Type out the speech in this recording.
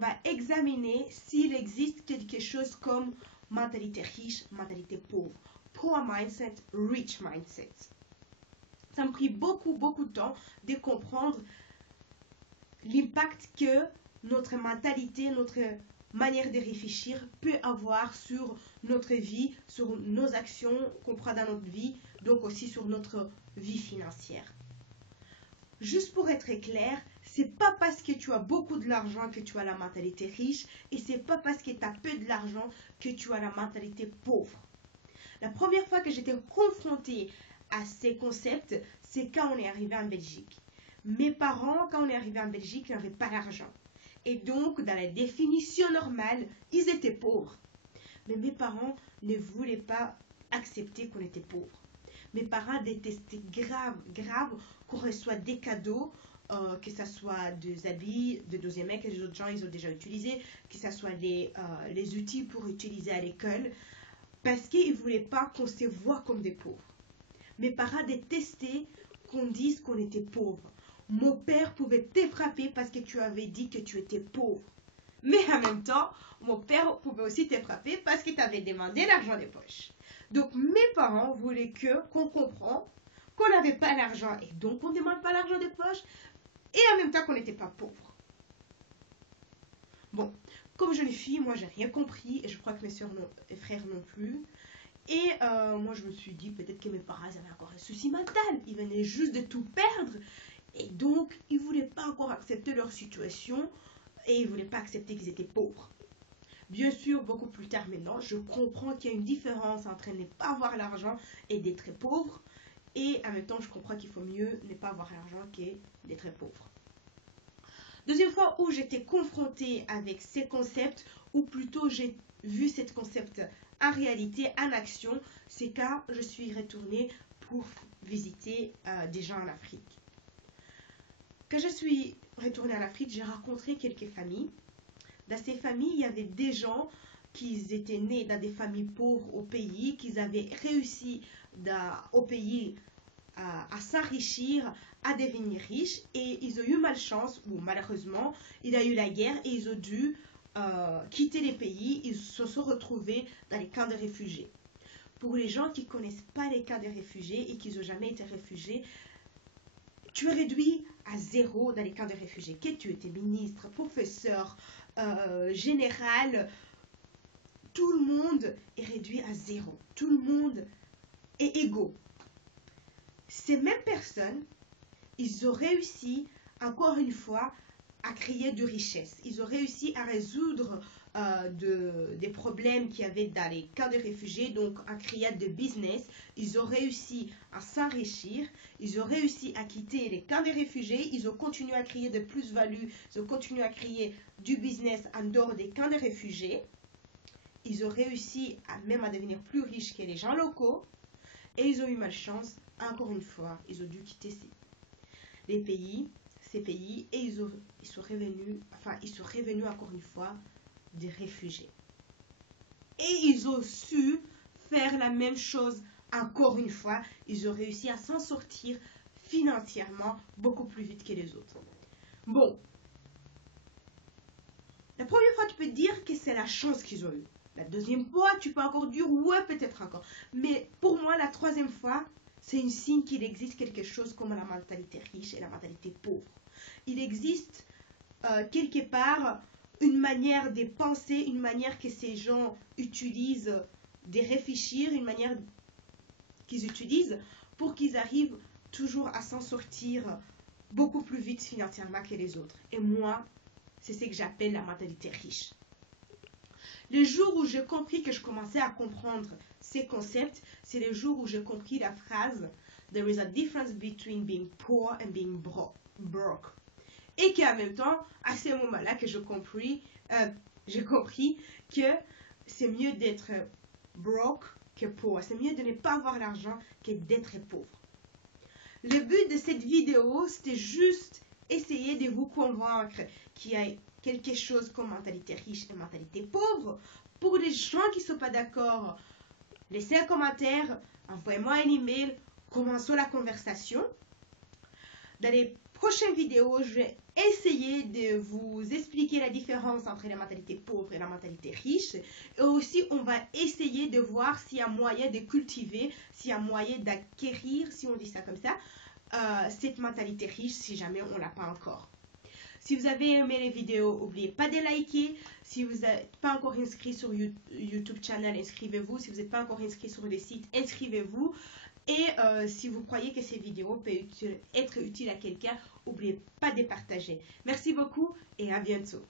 va examiner s'il existe quelque chose comme mentalité riche, mentalité pauvre. Poor mindset, rich mindset. Ça me prit beaucoup de temps de comprendre l'impact que notre mentalité, notre manière de réfléchir peut avoir sur notre vie, sur nos actions qu'on prend dans notre vie, donc aussi sur notre vie financière. Juste pour être clair, c'est pas parce que tu as beaucoup de l'argent que tu as la mentalité riche et c'est pas parce que tu as peu de l'argent que tu as la mentalité pauvre. La première fois que j'étais confrontée à ces concepts, c'est quand on est arrivé en Belgique. Mes parents, quand on est arrivé en Belgique, n'avaient pas d'argent. Et donc, dans la définition normale, ils étaient pauvres. Mais mes parents ne voulaient pas accepter qu'on était pauvres. Mes parents détestaient grave qu'on reçoit des cadeaux, que ce soit des habits de deuxième main que les autres gens ils ont déjà utilisés, que ce soit les outils pour utiliser à l'école, parce qu'ils ne voulaient pas qu'on se voit comme des pauvres. Mes parents détestaient qu'on dise qu'on était pauvre. Mon père pouvait te frapper parce que tu avais dit que tu étais pauvre. Mais en même temps, mon père pouvait aussi te frapper parce que tu avais demandé l'argent des poches. Donc mes parents voulaient qu'on comprenne qu'on n'avait pas l'argent et donc on ne demande pas l'argent des poches et en même temps qu'on n'était pas pauvre. Bon, comme jeune fille, moi j'ai rien compris et je crois que mes soeurs et frères non plus. Et moi je me suis dit peut-être que mes parents avaient encore un souci mental, ils venaient juste de tout perdre et donc ils ne voulaient pas encore accepter leur situation et ils ne voulaient pas accepter qu'ils étaient pauvres. Bien sûr, beaucoup plus tard maintenant, je comprends qu'il y a une différence entre ne pas avoir l'argent et d'être pauvre. Et en même temps, je comprends qu'il faut mieux ne pas avoir l'argent que d'être pauvre. Deuxième fois où j'étais confrontée avec ces concepts, ou plutôt j'ai vu ces concepts en réalité, en action, c'est quand je suis retournée pour visiter des gens en Afrique. Quand je suis retournée en Afrique, j'ai rencontré quelques familles. Dans ces familles, il y avait des gens qui étaient nés dans des familles pauvres au pays, qui avaient réussi au pays à s'enrichir, à devenir riches, et ils ont eu malchance, ou malheureusement, il y a eu la guerre, et ils ont dû quitter les pays, ils se sont retrouvés dans les camps de réfugiés. Pour les gens qui ne connaissent pas les camps de réfugiés et qui n'ont jamais été réfugiés, tu es réduit à zéro dans les camps de réfugiés. Que tu étais ministre, professeur, général, tout le monde est réduit à zéro. Tout le monde est égaux. Ces mêmes personnes, ils ont réussi, encore une fois, à créer de richesse. Ils ont réussi à résoudre des problèmes qu'il y avait dans les camps de réfugiés, donc à créer de business. Ils ont réussi à s'enrichir. Ils ont réussi à quitter les camps de réfugiés. Ils ont continué à créer de plus-value. Ils ont continué à créer du business en dehors des camps de réfugiés. Ils ont réussi même à devenir plus riches que les gens locaux. Et ils ont eu malchance, encore une fois, ils ont dû quitter ces pays, et ils sont revenus encore une fois des réfugiés. Et ils ont su faire la même chose encore une fois. Ils ont réussi à s'en sortir financièrement beaucoup plus vite que les autres. Bon, la première fois, tu peux dire que c'est la chance qu'ils ont eue. La deuxième fois, tu peux encore dire ouais, peut-être encore. Mais pour moi, la troisième fois, c'est un signe qu'il existe quelque chose comme la mentalité riche et la mentalité pauvre. Il existe quelque part une manière de penser, une manière que ces gens utilisent de réfléchir, une manière qu'ils utilisent pour qu'ils arrivent toujours à s'en sortir beaucoup plus vite financièrement que les autres. Et moi, c'est ce que j'appelle la mentalité riche. Le jour où j'ai compris que je commençais à comprendre ces concepts, c'est le jour où j'ai compris la phrase « There is a difference between being poor and being broke ». Et qu'en même temps, à ce moment-là que j'ai compris que c'est mieux d'être broke que pauvre. C'est mieux de ne pas avoir l'argent que d'être pauvre. Le but de cette vidéo, c'était juste essayer de vous convaincre qu'il y a quelque chose comme mentalité riche et mentalité pauvre. Pour les gens qui ne sont pas d'accord, laissez un commentaire, envoyez-moi un email, commençons la conversation. Dans les prochaine vidéo, je vais essayer de vous expliquer la différence entre la mentalité pauvre et la mentalité riche. Et aussi, on va essayer de voir s'il y a moyen de cultiver, s'il y a moyen d'acquérir, si on dit ça comme ça, cette mentalité riche si jamais on ne l'a pas encore. Si vous avez aimé les vidéos, n'oubliez pas de liker. Si vous n'êtes pas encore inscrit sur YouTube channel, inscrivez-vous. Si vous n'êtes pas encore inscrit sur le site, inscrivez-vous. Et si vous croyez que ces vidéos peuvent être utiles à quelqu'un, n'oubliez pas de partager. Merci beaucoup et à bientôt.